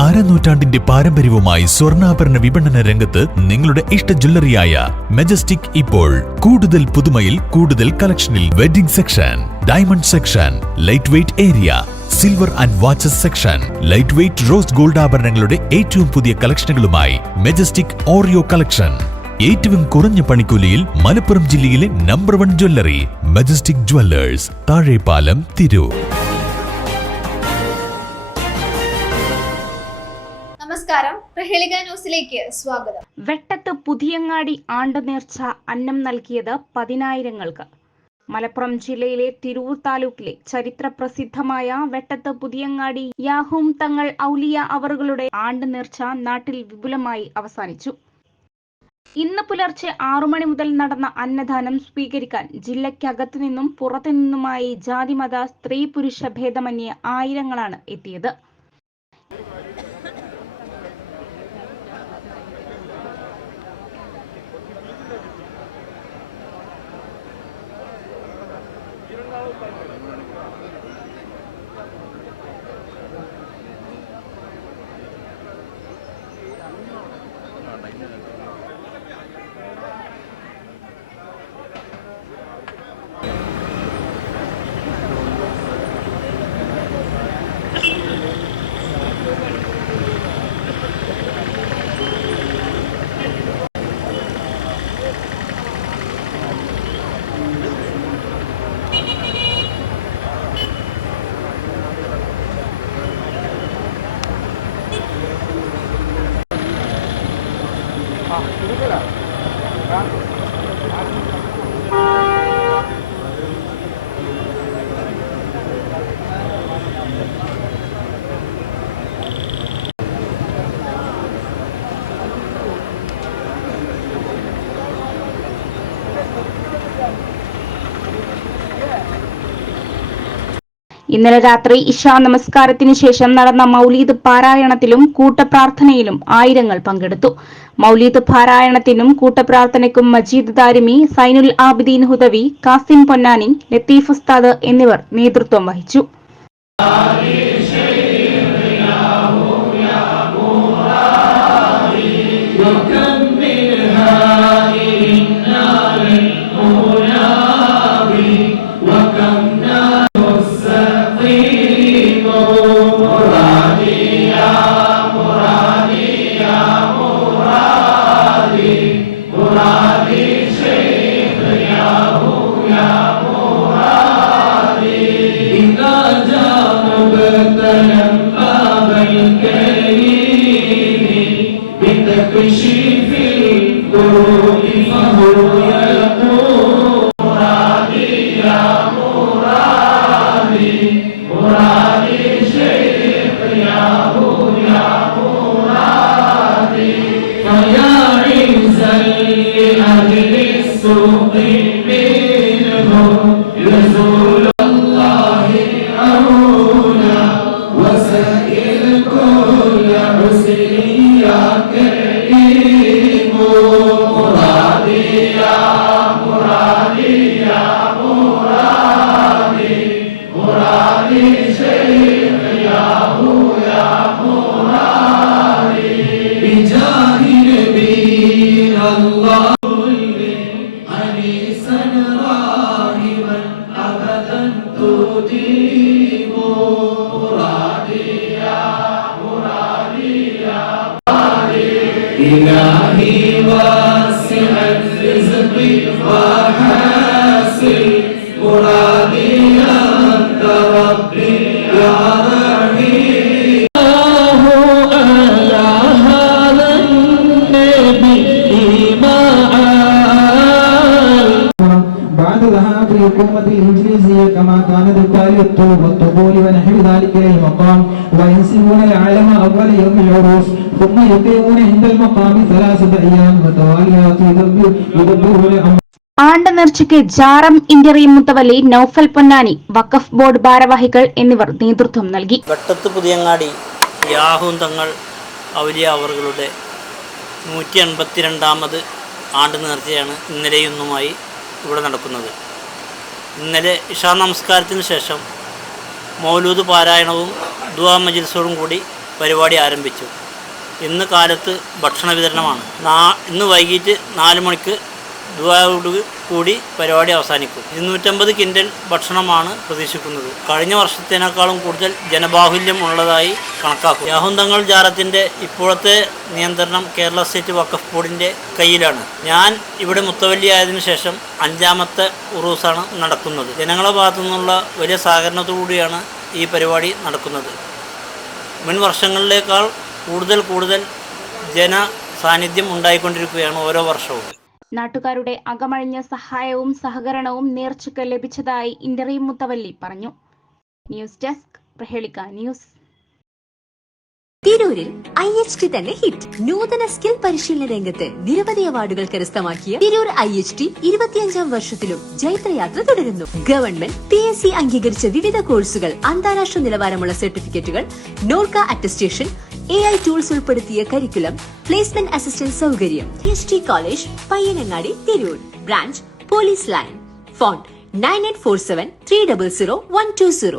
അരനൂറ്റാണ്ടിന്റെ പാരമ്പര്യവുമായി സ്വർണ്ണാഭരണ വിപണന രംഗത്ത് നിങ്ങളുടെ ഇഷ്ട ജ്വല്ലറിയായ മെജസ്റ്റിക് ഇപ്പോൾ കൂടുതൽ പുതുമയിൽ കൂടുതൽ കളക്ഷനിൽ wedding section, diamond section, light weight area, silver and watches section, light weight rose gold ആഭരണങ്ങളുടെ ഏറ്റവും പുതിയ കളക്ഷനുകളുമായി മെജസ്റ്റിക് ഓറിയോ കളക്ഷൻ. ഏറ്റവും കുറഞ്ഞ പണിക്കൂലിയിൽ മലപ്പുറം ജില്ലയിലെ number 1 jewellery majestic Jewellers, Thazhepalam, Tirur. നമസ്കാരം, പ്രഹേളിക ന്യൂസിലേക്ക് സ്വാഗതം. വെട്ടത്ത് പുതിയങ്ങാടി ആണ്ടുനേർച്ച അന്നം നൽകിയത് 10,000-ങ്ങൾക്ക്. മലപ്പുറം ജില്ലയിലെ തിരൂർ താലൂക്കിലെ ചരിത്ര പ്രസിദ്ധമായ വെട്ടത്ത് പുതിയങ്ങാടി യാഹൂം തങ്ങൾ ഔലിയ അവറുകളുടെ ആണ്ടുനേർച്ച നാട്ടിൽ വിപുലമായി അവസാനിച്ചു. ഇന്ന് പുലർച്ചെ 6 മണി മുതൽ നടന്ന അന്നദാനം സ്വീകരിക്കാൻ ജില്ലയ്ക്കകത്തു നിന്നും പുറത്തു നിന്നുമായി ജാതിമത സ്ത്രീ പുരുഷ ഭേദമന്യേ ആയിരങ്ങളാണ് എത്തിയത്. ഇന്നലെ രാത്രി ഇശാ നമസ്കാരത്തിന് ശേഷം നടന്ന മൗലീദ് പാരായണത്തിലും കൂട്ടപ്രാർത്ഥനയിലും ആയിരങ്ങൾ പങ്കെടുത്തു. മൗലീദ് പാരായണത്തിനും കൂട്ടപ്രാർത്ഥനയ്ക്കും മജീദ് ദാരിമി, സൈനുൽ ആബിദീൻ ഹുദവി, കാസിം പൊന്നാനി, ലത്തീഫ് ഉസ്താദ് എന്നിവർ നേതൃത്വം വഹിച്ചു. ആണ്ടുനേർച്ചയ്ക്ക് ജാറം ഇന്ററി മുത്തവല്ലി, നൌഫൽ പൊന്നാനി, വഖഫ് ബോർഡ് ഭാരവാഹികൾ എന്നിവർ നേതൃത്വം നൽകി. വെട്ടത്ത് പുതിയങ്ങാടി യാഹൂം തങ്ങൾ ഔലിയ അവറുകളുടെ 182ാമത് ആണ്ട് നേർച്ചയാണ് ഇന്നലെയും ഇന്നുമായി ഇവിടെ നടക്കുന്നത്. ഇന്നലെ ഇശാ നമസ്കാരത്തിന് ശേഷം മൗലൂദ് പാരായണവും ദുആ മജ്ലിസോടും കൂടി പരിപാടി ആരംഭിച്ചു. ഇന്ന് കാലത്ത് ഭക്ഷണ വിതരണമാണ്. ഇന്ന് വൈകിട്ട് 4 മണിക്ക് ദുആയോട് കൂടി പരിപാടി അവസാനിക്കും. 250 കിൻഡൽ ഭക്ഷണമാണ് പ്രതീക്ഷിക്കുന്നത്. കഴിഞ്ഞ വർഷത്തേക്കാളും കൂടുതൽ ജനബാഹുല്യം ഉള്ളതായി കണക്കാക്കും. യാഹൂം തങ്ങൾ ജാറത്തിൻ്റെ ഇപ്പോഴത്തെ നിയന്ത്രണം കേരള സ്റ്റേറ്റ് വഖഫ് ബോർഡിൻ്റെ കയ്യിലാണ്. ഞാൻ ഇവിടെ മുത്തവല്ലിയായതിനു ശേഷം 5ാമത്തെ ഉറൂസാണ് നടക്കുന്നത്. ജനങ്ങളുടെ ഭാഗത്തു നിന്നുള്ള വലിയ സഹകരണത്തോടുകൂടിയാണ് ഈ പരിപാടി നടക്കുന്നത്. മുൻ വർഷങ്ങളിലേക്കാൾ കൂടുതൽ ജന സാന്നിധ്യം ഉണ്ടായിക്കൊണ്ടിരിക്കുകയാണ് ഓരോ വർഷവും. നാട്ടുകാരുടെ അകമഴിഞ്ഞ സഹായവും സഹകരണവും നേർച്ചയ്ക്ക് ലഭിച്ചതായി ഇന്ററീം മുത്തവല്ലി പറഞ്ഞു. ന്യൂസ് ഡെസ്ക് പ്രഹേളിക ന്യൂസ്. തിരൂരിൽ IHT തന്നെ ഹിറ്റ്. നൂതന സ്കിൽ പരിശീലന രംഗത്ത് നിരവധി അവാർഡുകൾ കരസ്ഥമാക്കിയ തിരൂർ IHT 25ാം വർഷത്തിലും ജൈത്രയാത്ര തുടരുന്നു. ഗവൺമെന്റ് PSC അംഗീകരിച്ച വിവിധ കോഴ്സുകൾ, അന്താരാഷ്ട്ര നിലവാരമുള്ള സർട്ടിഫിക്കറ്റുകൾ, നോർക്ക അറ്റസ്റ്റേഷൻ, AI ടൂൾസ് ഉൾപ്പെടുത്തിയ കരിക്കുലം, പ്ലേസ്മെന്റ് അസിസ്റ്റന്റ് സൗകര്യം. IHT college, Payyanangadi, Tirur. Branch police line. Phone 9847 300 120.